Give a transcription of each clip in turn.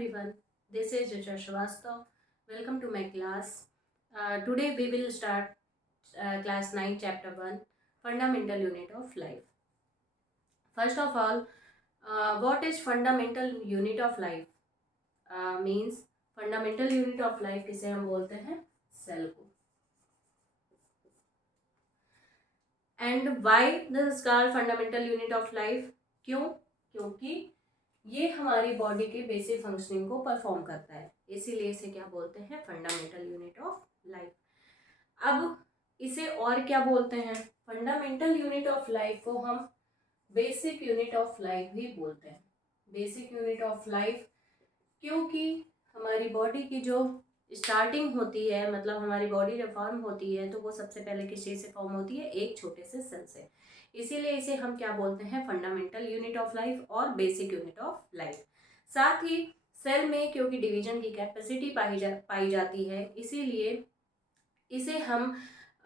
everyone, this is Richa Shrivastava. Welcome to my class. Today we will start class 9 chapter 1 fundamental unit of life. First of all, what is fundamental unit of life? Means fundamental unit of life किसे हम बोलते हैं? Cell को. And why this is called fundamental unit of life? क्यों? क्योंकि ये हमारी body के बेसिक फंक्शनिंग को परफॉर्म करता है, इसीलिए इसे क्या बोलते हैं? Fundamental unit of life. अब इसे और क्या बोलते हैं? फंडामेंटल यूनिट ऑफ लाइफ को हम बेसिक यूनिट ऑफ लाइफ भी बोलते हैं. बेसिक यूनिट ऑफ लाइफ क्योंकि हमारी बॉडी की जो स्टार्टिंग होती है, मतलब हमारी बॉडी जब फॉर्म होती है तो वो सबसे पहले किस चीज़ से फॉर्म होती है? एक छोटे से सेल से. इसीलिए इसे हम क्या बोलते हैं? फंडामेंटल यूनिट ऑफ लाइफ और बेसिक यूनिट ऑफ लाइफ. साथ ही सेल में क्योंकि डिवीजन की कैपेसिटी पाई जाती है, इसीलिए इसे हम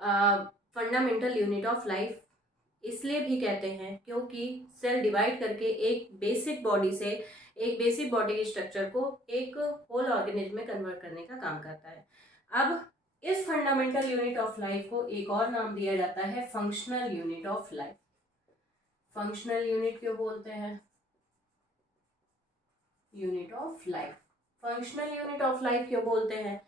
फंडामेंटल यूनिट ऑफ लाइफ इसलिए भी कहते हैं क्योंकि सेल डिवाइड करके एक बेसिक बॉडी के स्ट्रक्चर को एक होल ऑर्गेनिज्म में कन्वर्ट करने का काम करता है. अब इस फंडामेंटल यूनिट ऑफ लाइफ को एक और नाम दिया जाता है functional unit of life. Functional unit क्यों बोलते हैं? Unit of life. Functional unit of life क्यों बोलते हैं?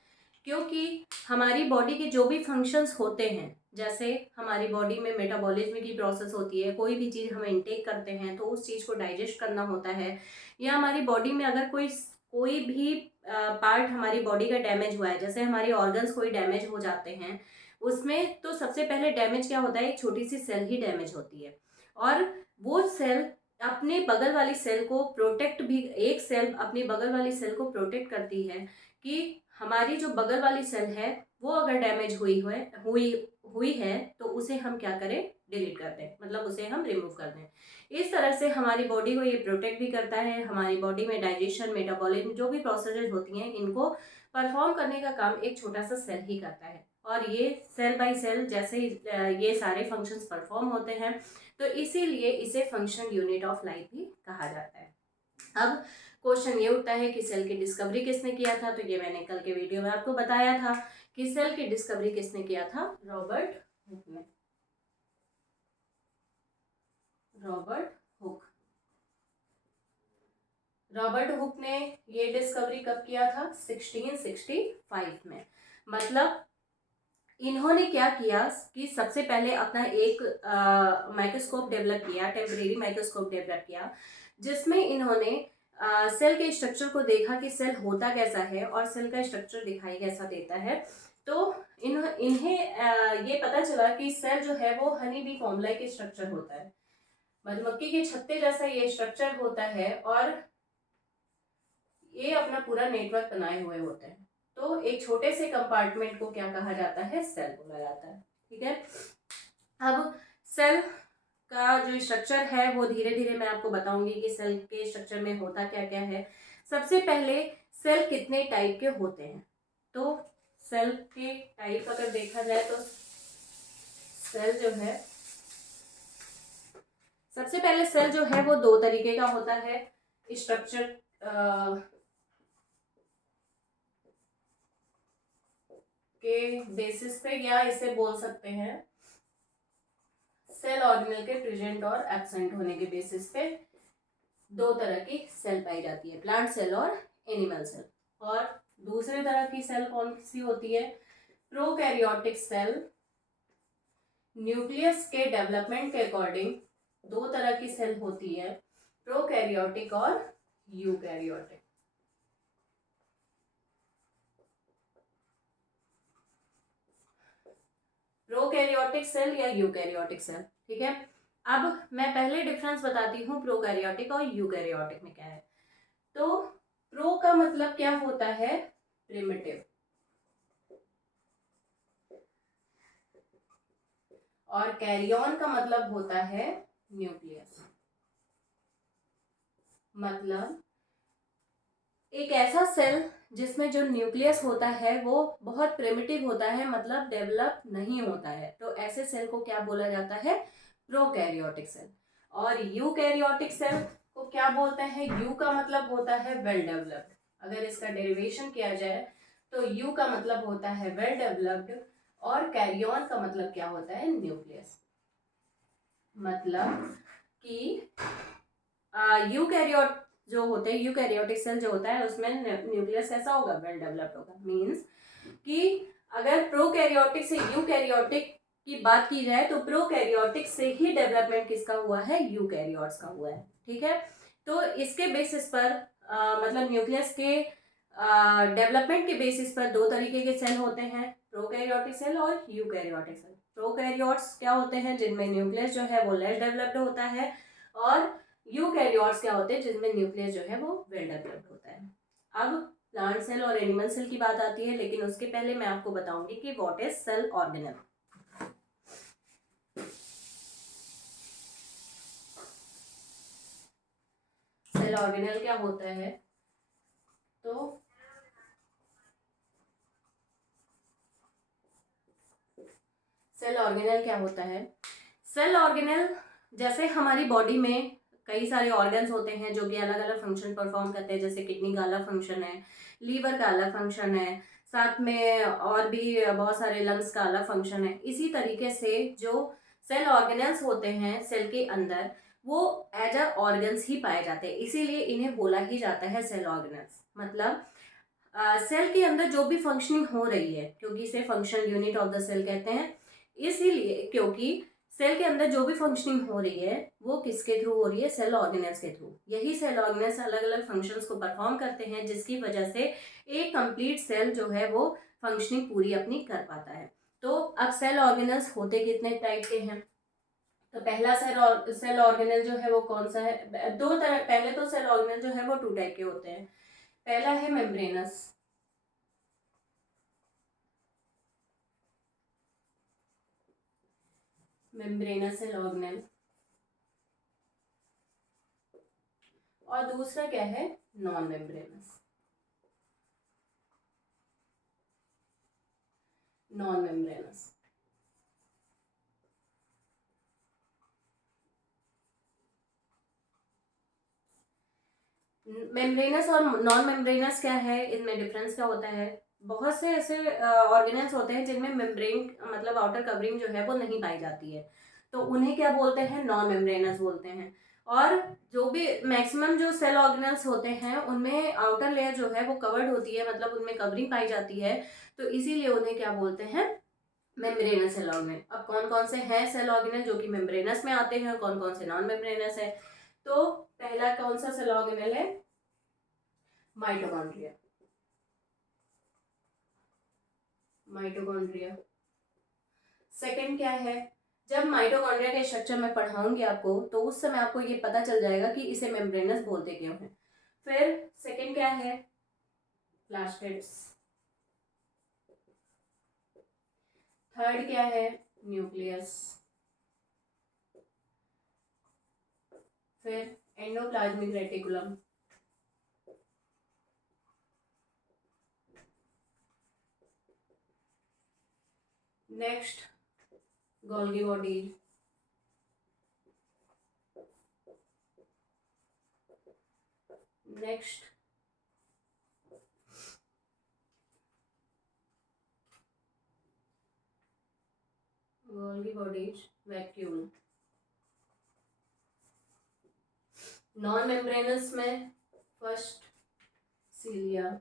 क्योंकि हमारी बॉडी के जो भी फंक्शंस होते हैं, जैसे हमारी बॉडी में मेटाबॉलिज्म की प्रोसेस होती है, कोई भी चीज़ हम इनटेक करते हैं तो उस चीज़ को डाइजेस्ट करना होता है, या हमारी बॉडी में अगर कोई भी पार्ट हमारी बॉडी का डैमेज हुआ है, जैसे हमारे ऑर्गन्स कोई डैमेज हो जाते हैं, उसमें तो सबसे पहले डैमेज क्या होता है? एक छोटी सी सेल ही डैमेज होती है, और वो सेल अपने बगल वाली सेल को प्रोटेक्ट भी, एक सेल अपनी बगल वाली सेल को प्रोटेक्ट करती है कि हमारी जो बगल वाली सेल है वो अगर डैमेज हुई है तो उसे हम क्या करें? डिलीट कर दें, मतलब उसे हम रिमूव कर दें. इस तरह से हमारी बॉडी को ये प्रोटेक्ट भी करता है. हमारी बॉडी में डाइजेशन, मेटाबॉलिज्म जो भी प्रोसेसेस होती हैं, इनको परफॉर्म करने का काम एक छोटा सा सेल ही करता है, और ये सेल बाय सेल जैसे ये सारे फंक्शंस परफॉर्म होते हैं, तो इसीलिए इसे फंक्शनल यूनिट ऑफ लाइफ भी कहा जाता है. अब क्वेश्चन ये उठता है कि सेल की डिस्कवरी किसने किया था? तो ये मैंने कल के वीडियो में आपको बताया था कि सेल की डिस्कवरी किसने किया था? रॉबर्ट हुक ने. रॉबर्ट हुक ने ये डिस्कवरी कब किया था? 1665 में. मतलब इन्होंने क्या किया कि सबसे पहले अपना एक माइक्रोस्कोप डेवलप किया, टेम्परेरी माइक्रोस्कोप डेवलप किया, जिसमें इन्होंने सेल के स्ट्रक्चर को देखा कि सेल होता कैसा है और सेल का स्ट्रक्चर दिखाई कैसा देता है. तो इन्हें ये पता चला कि सेल जो है वो honey bee comb like structure होता है, मधुमक्खी के छत्ते जैसा ये स्ट्रक्चर होता है, और ये अपना पूरा नेटवर्क बनाए हुए होते हैं. तो एक छोटे से कंपार्टमेंट को क्या कहा जाता है? सेल बोला जाता है. ठीक है. अब सेल का जो स्ट्रक्चर है वो धीरे धीरे मैं आपको बताऊंगी कि सेल के स्ट्रक्चर में होता क्या क्या है. सबसे पहले सेल कितने टाइप के होते हैं? तो सेल के टाइप अगर देखा जाए तो सेल जो है, सबसे पहले सेल जो है वो दो तरीके का होता है स्ट्रक्चर के बेसिस पे, या इसे बोल सकते हैं सेल ऑर्गेनेल के प्रेजेंट और एब्सेंट होने के बेसिस पे. दो तरह की सेल पाई जाती है, प्लांट सेल और एनिमल सेल. और दूसरी तरह की सेल कौन सी होती है? Prokaryotic cell. न्यूक्लियस के डेवलपमेंट के अकॉर्डिंग दो तरह की सेल होती है, प्रोकैरियोटिक और यूकैरियोटिक. प्रोकैरियोटिक सेल या यूकैरियोटिक सेल. ठीक है. अब मैं पहले डिफरेंस बताती हूँ प्रोकैरियोटिक और यूकैरियोटिक में क्या है. तो प्रो का मतलब क्या होता है? प्रिमिटिव. और कैरियन का मतलब होता है न्यूक्लियस. मतलब एक ऐसा सेल जिसमें जो न्यूक्लियस होता है वो बहुत प्रिमिटिव होता है, मतलब डेवलप नहीं होता है, तो ऐसे सेल को क्या बोला जाता है? Prokaryotic cell. और यूकैरियोटिक सेल को क्या बोलते हैं? यू का मतलब होता है वेल डेवलप्ड. अगर इसका डेरिवेशन किया जाए तो यू का मतलब होता है वेल डेवलप्ड और कैरियन का मतलब क्या होता है, न्यूक्लियस। मतलब कि यूकैरियोट जो होते हैं, यूकैरियोटिक सेल जो होता है उसमें न्यूक्लियस कैसा होगा, वेल डेवलप्ड होगा। मींस कि अगर प्रोकैरियोटिक से यूकैरियोटिक की बात की जाए तो प्रोकैरियोटिक से ही डेवलपमेंट किसका हुआ है, यूकैरियोट्स का हुआ है। ठीक है, तो इसके बेसिस पर मतलब न्यूक्लियस के डेवलपमेंट के बेसिस पर दो तरीके के सेल होते हैं, प्रोकैरियोटिक सेल और यूकैरियोटिक सेल। प्रोकैरियोट्स क्या होते हैं, जिनमें न्यूक्लियस जो है वो लेस डेवलप्ड होता है, और यूकैरियोट्स क्या होते हैं जिनमें न्यूक्लियस जो है वो वेल डेवलप्ड होता है। अब प्लांट सेल और एनिमल सेल की बात आती है, लेकिन उसके पहले मैं आपको बताऊंगी कि what is cell organelle. Cell organelle क्या होता है, तो सेल ऑर्गेनेल क्या होता है, सेल ऑर्गेनेल जैसे हमारी बॉडी में कई सारे ऑर्गन्स होते हैं जो कि अलग अलग फंक्शन परफॉर्म करते हैं, जैसे किडनी का अलग फंक्शन है, लीवर का अलग फंक्शन है, साथ में और भी बहुत सारे लंग्स का अलग फंक्शन है। इसी तरीके से जो सेल ऑर्गेनल्स होते हैं सेल के अंदर, वो एज अ ऑर्गन्स ही पाए जाते हैं, इसीलिए इन्हें बोला ही जाता है सेल ऑर्गेनल्स। मतलब सेल के अंदर जो भी फंक्शनिंग हो रही है, क्योंकि इसे functional unit of the cell कहते हैं, इसीलिए क्योंकि सेल के अंदर जो भी फंक्शनिंग हो रही है वो किसके थ्रू हो रही है, सेल ऑर्गेनल्स के थ्रू। यही सेल ऑर्गेनल्स अलग अलग फंक्शंस को परफॉर्म करते हैं, जिसकी वजह से एक कंप्लीट सेल जो है वो फंक्शनिंग पूरी अपनी कर पाता है। तो अब सेल ऑर्गेनल्स होते कितने टाइप के हैं, तो पहला सेल ऑर्गेनल जो है वो कौन सा है, दो तरह, पहले तो सेल ऑर्गेनल जो है वो टू टाइप के होते हैं। पहला है मेम्ब्रेनस, मेम्ब्रेनस सेल ऑर्गेनल, और दूसरा क्या है, non membranes, non membranes. Membranes और नॉन मेम्ब्रेनस क्या है, इनमें डिफरेंस क्या होता है, बहुत से ऐसे ऑर्गेनल्स होते हैं जिनमें मेम्ब्रेन मतलब आउटर कवरिंग जो है वो नहीं पाई जाती है, तो उन्हें क्या बोलते हैं, नॉन मेम्ब्रेनस बोलते हैं। और जो भी मैक्सिमम जो सेल ऑर्गेनल्स होते हैं उनमें आउटर लेयर जो है वो कवर्ड होती है, मतलब उनमें कवरिंग पाई जाती है, तो इसीलिए उन्हें क्या बोलते हैं, मेम्ब्रेनस सेल ऑर्गेनल। अब कौन कौन से हैं सेल ऑर्गेनल जो कि मेम्ब्रेनस में आते हैं, कौन कौन से नॉन मेम्ब्रेनस है, तो पहला कौन सा सेल ऑर्गेनल है, माइटोकॉन्ड्रिया, माइटोकॉन्ड्रिया। सेकंड क्या है, जब माइटोकॉन्ड्रिया के स्ट्रक्चर में पढ़ाऊंगी आपको तो उस समय आपको ये पता चल जाएगा कि इसे मेम्ब्रेनस बोलते क्यों हैं। फिर सेकंड क्या है, प्लास्टिड्स। थर्ड क्या है, न्यूक्लियस। फिर endoplasmic reticulum. Next Golgi body. Next Golgi bodies vacuole. Non membranes में फर्स्ट सीलिया।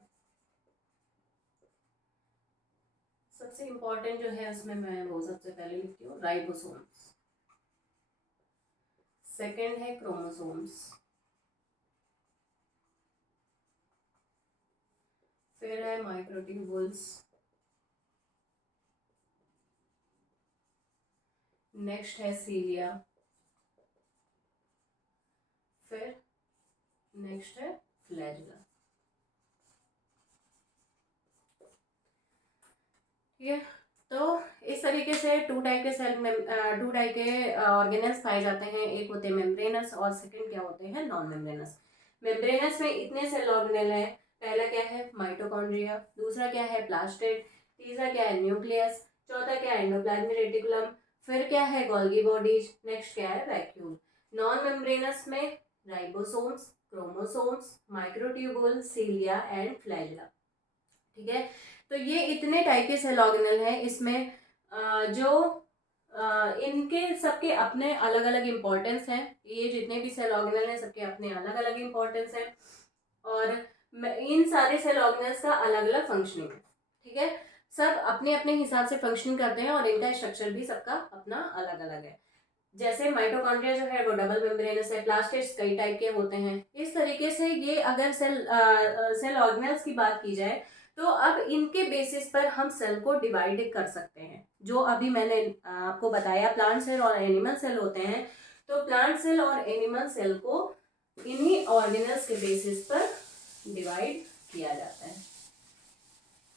सबसे इंपॉर्टेंट जो है उसमें मैं वो सबसे पहले लिखती हूँ, राइबोसोम्स। सेकंड है क्रोमोसोम्स। फिर है माइक्रोट्यूबुल्स। नेक्स्ट है सीलिया। फिर नेक्स्ट है फ्लैजुला। ठीक है, तो इस तरीके से टू टाइप के सेल में टू टाइप के ऑर्गेनल्स पाए जाते हैं, एक होते हैं मेम्ब्रेनस और सेकंड क्या होते हैं, नॉन मेम्ब्रेनस। मेम्ब्रेनस में इतने सेल ऑर्गेनल हैं, पहला क्या है, माइटोकॉन्ड्रिया, दूसरा क्या है, प्लास्टिड, तीसरा क्या है, न्यूक्लियस, चौथा क्या है, एंडोप्लाज्मिक रेटिकुलम, फिर क्या है, गोल्गी बॉडीज, नेक्स्ट क्या है, वैक्यूल। नॉन मेम्ब्रेनस में ribosomes, chromosomes, microtubule, cilia and flagella. ठीक है, तो ये इतने टाइप के सेल ऑर्गेनल हैं। इसमें जो इनके सबके अपने अलग अलग इम्पोर्टेंस हैं। ये जितने भी सेल ऑर्गेनल हैं सबके अपने अलग अलग इम्पोर्टेंस हैं और इन सारे सेल ऑर्गेनल्स का अलग अलग फंक्शनिंग है। ठीक है, सब अपने अपने हिसाब से फंक्शनिंग करते हैं और इनका स्ट्रक्चर भी सबका अपना अलग अलग है। जैसे माइटोकॉन्ड्रिया जो है वो डबल मेम्ब्रेनस है, प्लास्टिड्स कई टाइप के होते हैं। इस तरीके से ये अगर सेल ऑर्गेनल्स की बात की जाए तो अब इनके बेसिस पर हम सेल को डिवाइड कर सकते हैं। जो अभी मैंने आपको बताया प्लांट सेल और एनिमल सेल होते हैं, तो प्लांट सेल और एनिमल सेल को इन्हीं ऑर्गेनल्स के बेसिस पर डिवाइड किया जाता है।